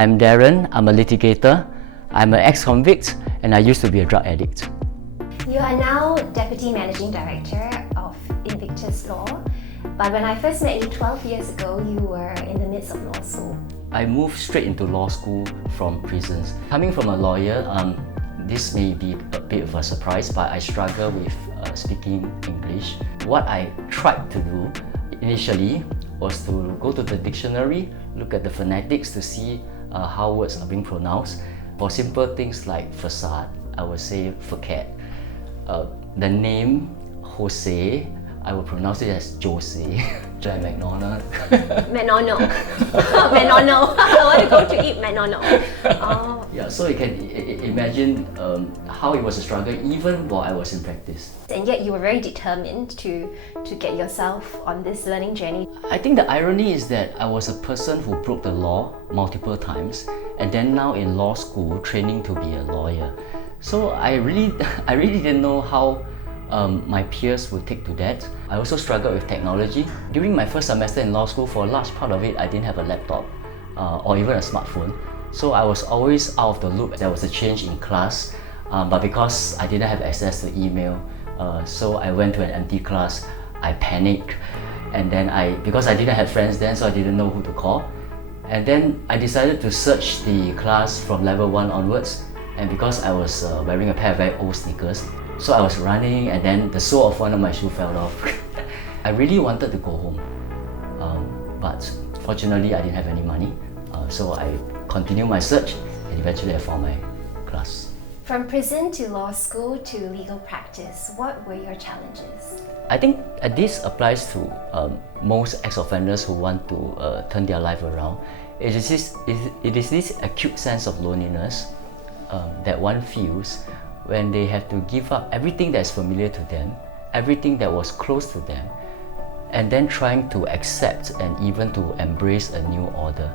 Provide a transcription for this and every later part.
I'm Darren, I'm a litigator, I'm an ex-convict, and I used to be a drug addict. You are now Deputy Managing Director of Invictus Law, but when I first met you 12 years ago, you were in the midst of law school. I moved straight into law school from prisons. Coming from a lawyer, this may be a bit of a surprise, but I struggle with speaking English. What I tried to do initially was to go to the dictionary, look at the phonetics to see how words are being pronounced. For simple things like facade, I would say facade. The name Jose, I would pronounce it as Jose. Like McDonald. McDonald. McDonald. I want to go to eat McDonald. Oh. Yeah, so you can imagine how it was a struggle even while I was in practice. And yet you were very determined to get yourself on this learning journey. I think the irony is that I was a person who broke the law multiple times, and then now in law school training to be a lawyer. So I really didn't know how my peers would take to that. I also struggled with technology. During my first semester in law school, for a large part of it, I didn't have a laptop or even a smartphone. So I was always out of the loop. There was a change in class, but because I didn't have access to email, so I went to an empty class. I panicked, and then because I didn't have friends then, so I didn't know who to call. And then I decided to search the class from level 1 onwards, and because I was wearing a pair of very old sneakers, so I was running, and then the sole of one of my shoes fell off. I really wanted to go home, but fortunately I didn't have any money, so I continued my search, and eventually I found my class. From prison to law school to legal practice, what were your challenges? I think this applies to most ex-offenders who want to turn their life around. It is this acute sense of loneliness that one feels when they have to give up everything that's familiar to them, everything that was close to them, and then trying to accept and even to embrace a new order.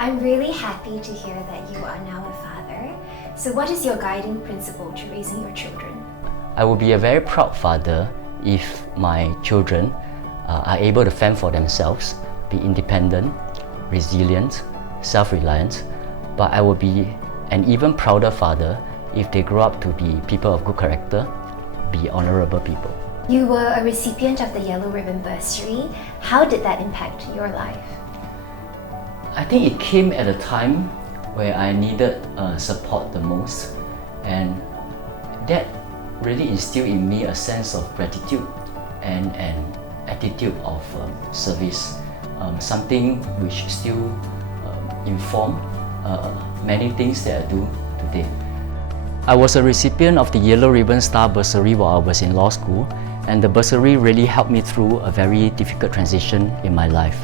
I'm really happy to hear that you are now a father. So what is your guiding principle to raising your children? I will be a very proud father if my children are able to fend for themselves, be independent, resilient, self-reliant, but I will be an even prouder father if they grow up to be people of good character, be honorable people. You were a recipient of the Yellow Ribbon Bursary. How did that impact your life? I think it came at a time where I needed support the most, and that really instilled in me a sense of gratitude and an attitude of service, something which still inform many things that I do today. I was a recipient of the Yellow Ribbon Star Bursary while I was in law school, and the bursary really helped me through a very difficult transition in my life.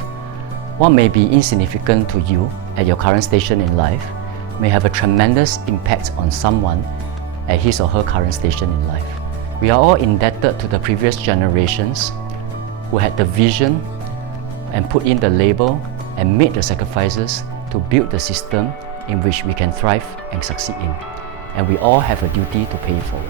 What may be insignificant to you at your current station in life may have a tremendous impact on someone at his or her current station in life. We are all indebted to the previous generations who had the vision and put in the label and made the sacrifices to build the system in which we can thrive and succeed in. And we all have a duty to pay it forward.